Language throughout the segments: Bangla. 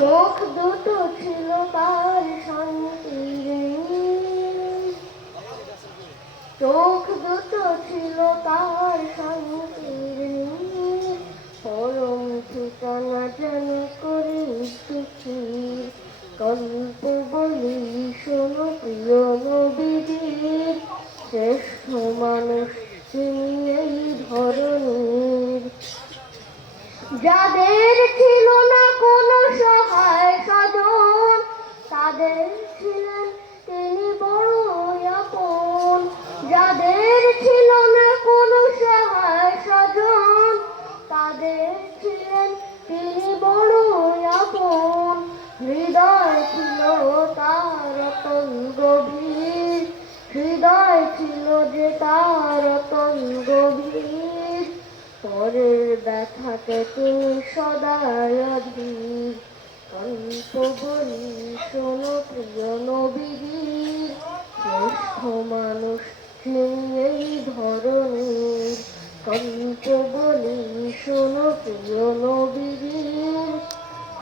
চোখ দুটো ছিল তার শান্তির চোখ দুটো ছিল তার শান্তির পরম ঠিকানা যেন করে সুখীর গল্প বলি, শোনো প্রিয় নবীর শ্রেষ্ঠ মানুষ তিনি এই ধরনের। যাদের ছিল ছিলেন তিনি যাদের ছিল না কোনো সাধন তাদের ছিলেন তিনি ছিল গভীর। ছিল যে তার গভীর। পরের ব্যথাকে তুমি সদায় অধীর অল্প বলি শোনো প্রিয় নবীর শ্রেষ্ঠ মানুষ নেই এই ধরনের কল্প বলি, শোনো প্রিয় নবীর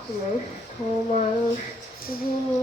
শ্রেষ্ঠ মানুষ যিনি